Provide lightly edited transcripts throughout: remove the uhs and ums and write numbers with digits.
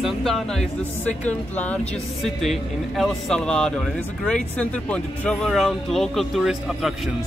Santa Ana is the second largest city in El Salvador and is a great center point to travel around local tourist attractions.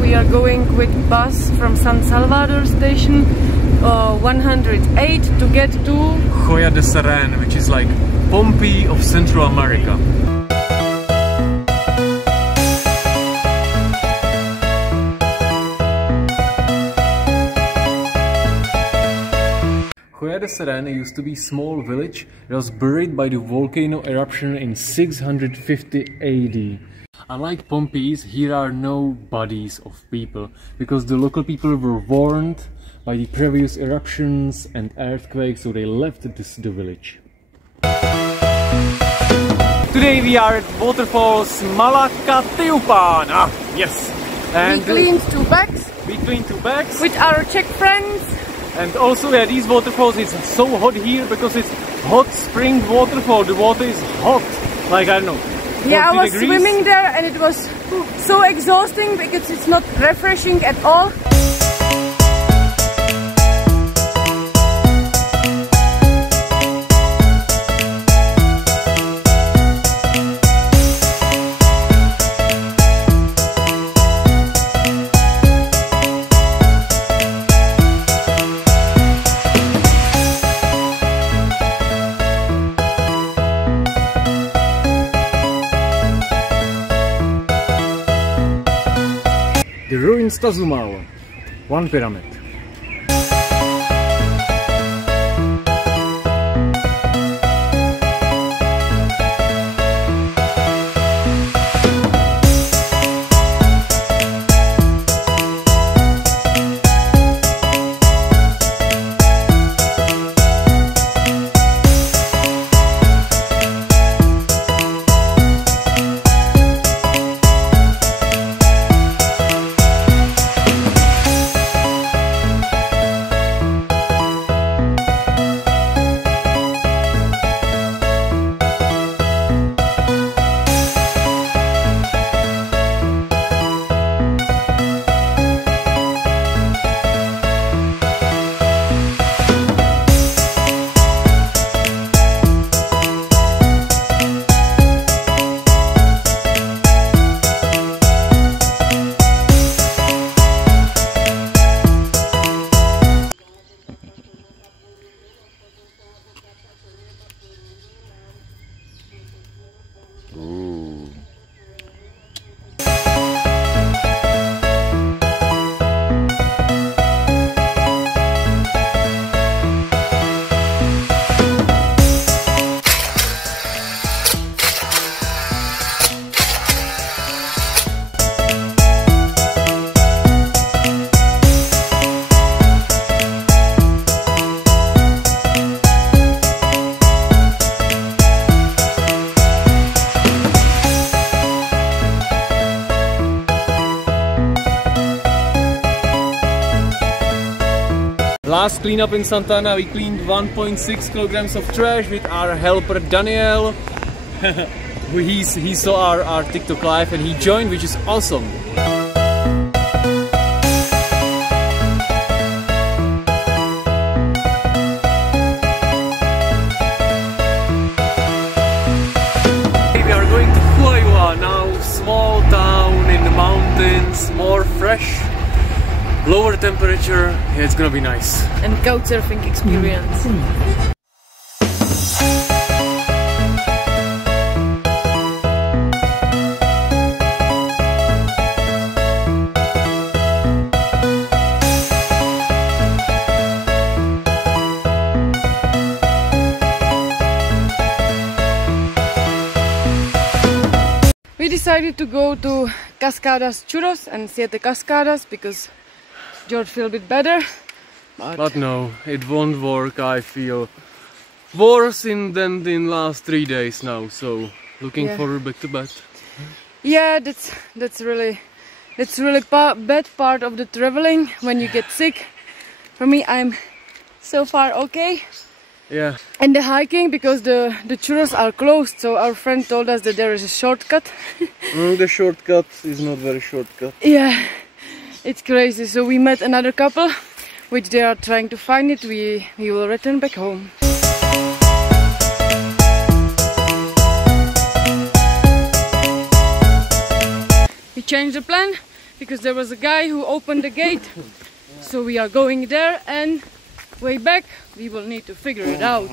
We are going quick bus from San Salvador station 108 to get to Joya de Serén, which is like Pompeii of Central America. Joya de Serén used to be a small village. It was buried by the volcano eruption in 650 AD. Unlike Pompeii, here are no bodies of people, because the local people were warned by the previous eruptions and earthquakes, so they left the village. Today we are at waterfalls Malacateupan. Yes. And we cleaned 2 bags. We cleaned 2 bags. With our Czech friends. And also, yeah, these waterfalls, it's so hot here because it's hot spring waterfall. The water is hot, like I don't know. Yeah, I was degrees. swimming there and it was so exhausting because it's not refreshing at all. The ruins Tazumal, 1 pyramid. Last cleanup in Santa Ana, we cleaned 1.6 kilograms of trash with our helper Daniel. He saw our TikTok live and he joined, which is awesome. We are going to Joya now, small town in the mountains, more fresh. Lower temperature, yeah, it's gonna be nice. And couchsurfing experience. We decided to go to Cascadas Churros and Siete Cascadas because George feels a bit better. But no, it won't work. I feel worse than in last 3 days now. So looking forward back to bed. Yeah, that's really bad part of the traveling when you get sick. For me, I'm so far okay. Yeah. And the hiking, because the churros are closed, so our friend told us that there is a shortcut. The shortcut is not very shortcut. Yeah, it's crazy. So we met another couple, which they are trying to find it. We will return back home. We changed the plan because there was a guy who opened the gate. So we are going there, and way back we will need to figure it out.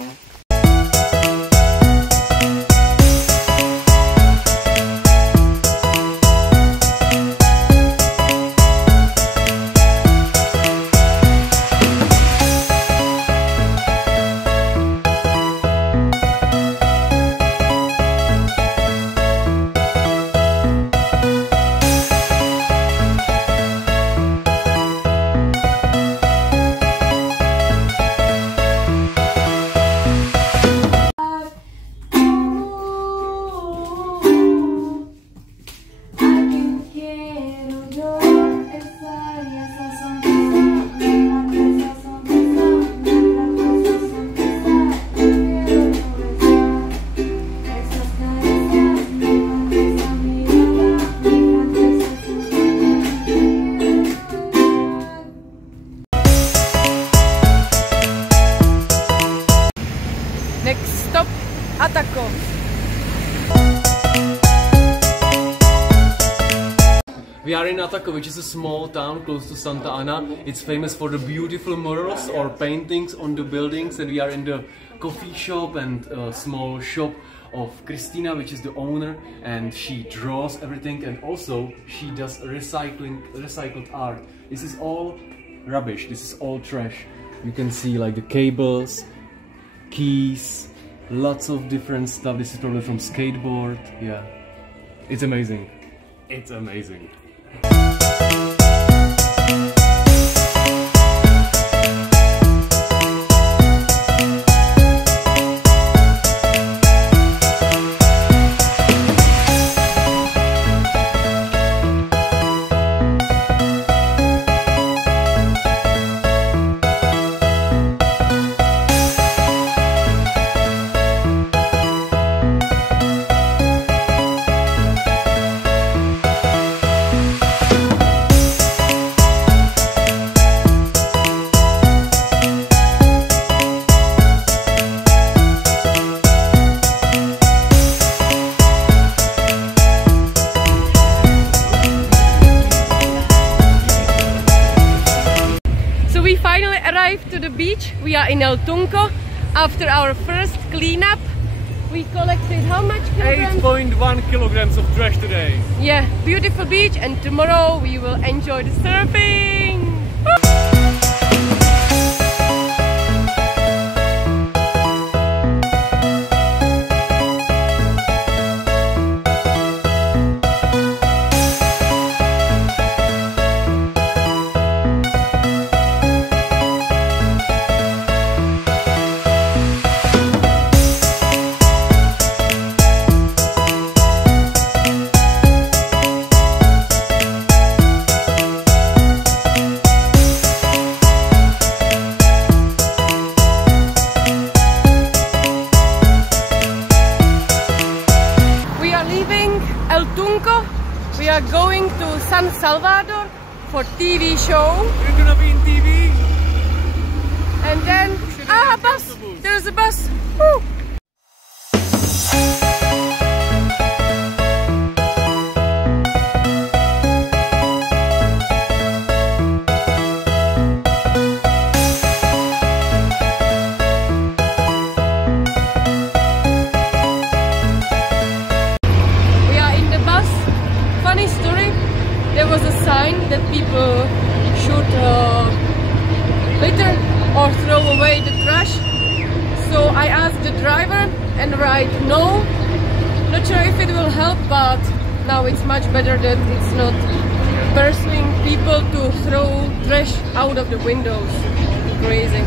Next stop, Ataco. We are in Ataco, which is a small town close to Santa Ana. It's famous for the beautiful murals or paintings on the buildings, and we are in the coffee shop and a small shop of Christina, which is the owner, and she draws everything, and also she does recycled art. This is all rubbish, this is all trash. You can see like the cables, keys, lots of different stuff. This is probably from skateboard. Yeah, it's amazing. It's amazing. To the beach. We are in El Tunco. After our first cleanup, we collected how much kilograms? 8.1 kilograms of trash today. Yeah, beautiful beach, and tomorrow we will enjoy the surfing. We are going to San Salvador for TV show. You're gonna be in TV. And then, bus! There's a bus! Woo! There was a sign that people should litter or throw away the trash. So I asked the driver and write no. Not sure if it will help, but now it's much better that it's not pursuing people to throw trash out of the windows. Crazy.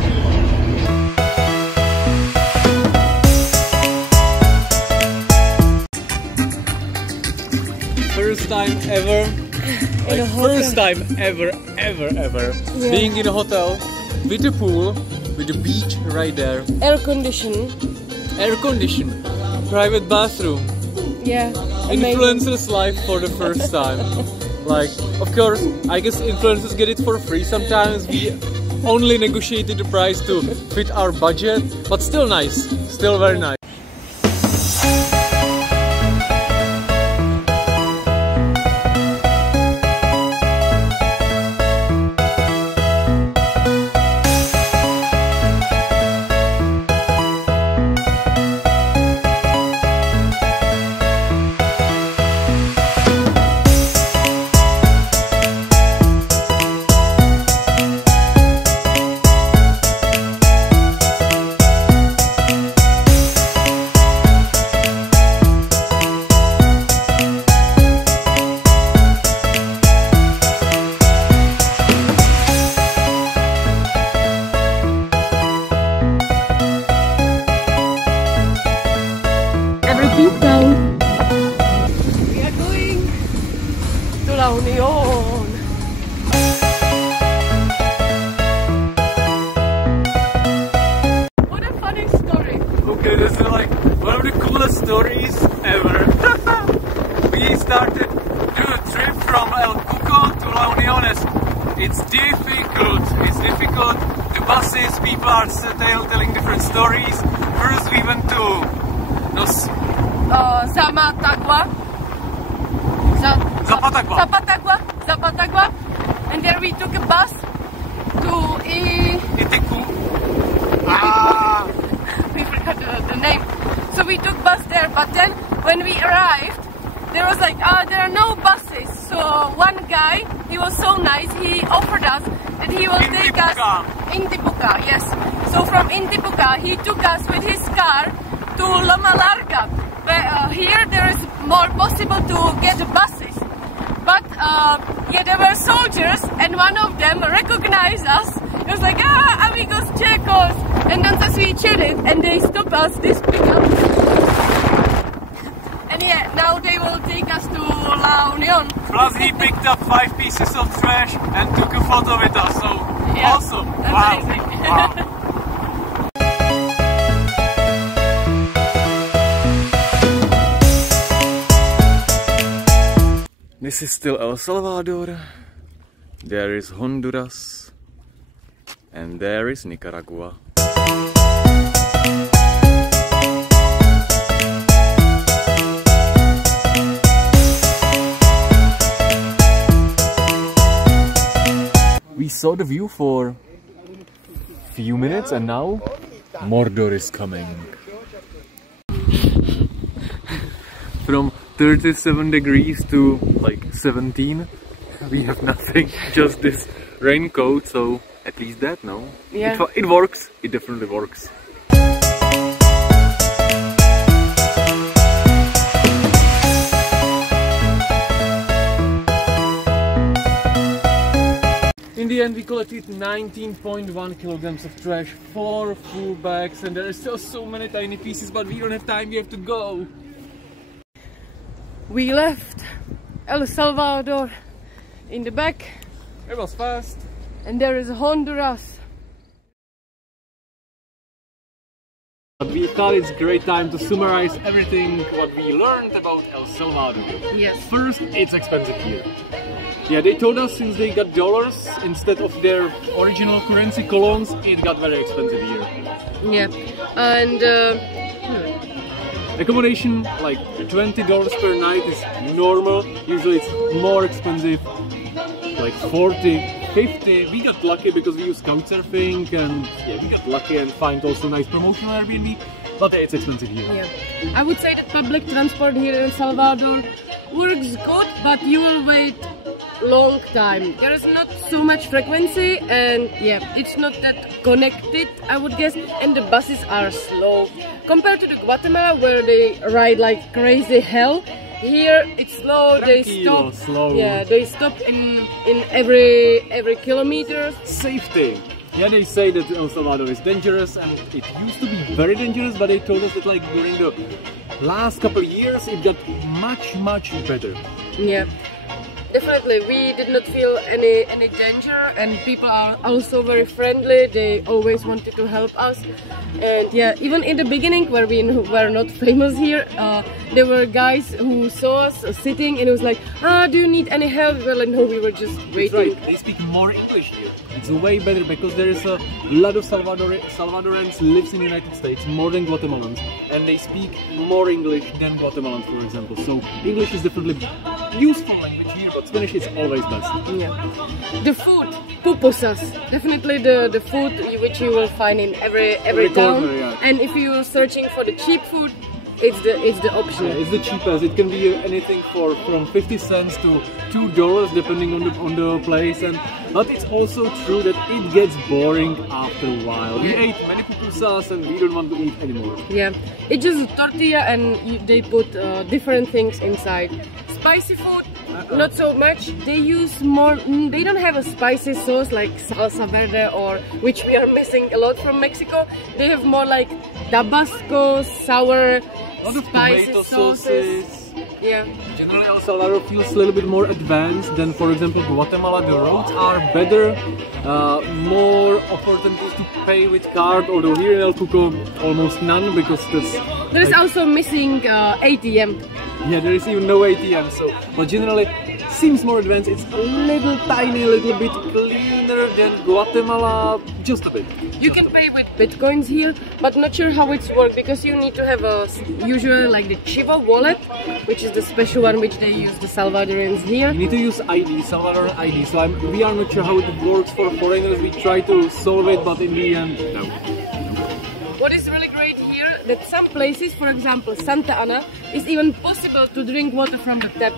First time ever, like first time ever being in a hotel with a pool, with a beach right there. Air condition, private bathroom. yeah. Influencers life for the first time. Like, of course, I guess influencers get it for free sometimes. We only negotiated the price to fit our budget, but still nice, still very nice. We are going to La Unión. What a funny story. Okay, this is like one of the coolest stories ever. We started a trip from El Cuco to La Unión. It's difficult. The buses, people are telling different stories. First we went to Zapatagua, and there we took a bus to Itiku. We forgot the name. So we took bus there, but then when we arrived, there was like, there are no buses. So one guy, he was so nice, he offered us that he will take us Intibuca, yes. So from Intibuca, he took us with his car to Loma Larga. But here there is more possible to get buses. But yeah, there were soldiers, and one of them recognized us. It was like, amigos chicos. Entonces we chilled, and they stopped us this pickup. And yeah, now they will take us to La Unión. Plus he picked up 5 pieces of trash and took a photo with us, so yeah, awesome. Amazing. Wow. This is still El Salvador, there is Honduras, and there is Nicaragua. We saw the view for a few minutes and now Mordor is coming. From 37 degrees to like 17, we have nothing, just this raincoat, so at least that, no? Yeah. It works, it definitely works. In the end we collected 19.1 kilograms of trash, 4 full bags, and there are still so many tiny pieces, but we don't have time, we have to go. We left El Salvador in the back. It was fast. And there is Honduras. But we thought it's a great time to summarize everything what we learned about El Salvador. Yes. First, it's expensive here. Yeah, they told us since they got dollars instead of their original currency colones, it got very expensive here. Yeah. And accommodation, like $20 per night is normal. Usually it's more expensive, like 40, 50. We got lucky because we use couchsurfing, and yeah, we got lucky and find also nice promotional Airbnb, but it's expensive here. yeah, I would say that public transport here in El Salvador works good, but you will wait long time. There is not so much frequency, and yeah, it's not that connected, I would guess, and the buses are slow compared to the Guatemala where they ride like crazy hell. Here it's slow. They Tranquilo, stop. slow. Yeah, they stop in every kilometer. Safety. Yeah, they say that El Salvador is dangerous, and it used to be very dangerous, but they told us that like during the last couple of years it got much better. Yeah. Definitely, we did not feel any danger, and people are also very friendly. They always wanted to help us, and yeah, even in the beginning, where we were not famous here, there were guys who saw us sitting, and it was like, do you need any help? Well, no, we were just waiting. That's right. They speak more English here. It's way better because there is a lot of Salvadorans lives in the United States more than Guatemalans, and they speak more English than Guatemalans, for example. So English is definitely useful language here, but Spanish is always best. Yeah. The food, pupusas, definitely the food which you will find in every town. Corner, yeah. And if you're searching for the cheap food, it's the option. Yeah, it's the cheapest. It can be anything from 50 cents to $2 depending on the place, but it's also true that it gets boring after a while. We ate many pupusas and we don't want to eat anymore. Yeah, it's just a tortilla and they put different things inside. Spicy food, not so much. They use more. They don't have a spicy sauce like salsa verde, or which we are missing a lot from Mexico. They have more like Tabasco, sour, spicy tomato sauces. Yeah. Generally, El Salvador feels a little bit more advanced than, for example, Guatemala. The roads are better, more opportunities to pay with card, although here in El Cuco, almost none, because There's also missing ATM. Yeah, there is even no ATM, but generally seems more advanced. It's a little bit cleaner than Guatemala, just a bit. You can pay with bitcoins here, but not sure how it's work because you need to have a usual like the Chiva wallet, which is the special one which they use the Salvadorans here. You need to use ID, Salvadoran ID. So we are not sure how it works for foreigners. We try to solve it, but in the end, no. What is really great here, that some places, for example Santa Ana, is even possible to drink water from the tap.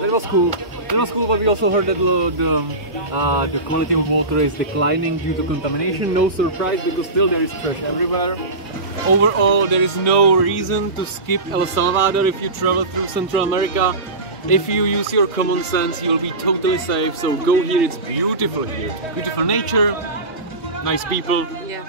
That was cool. But we also heard that the quality of water is declining due to contamination. No surprise, because still there is trash everywhere. Overall, there is no reason to skip El Salvador if you travel through Central America. If you use your common sense, you'll be totally safe. So go here, it's beautiful here. Beautiful nature, nice people. Yeah.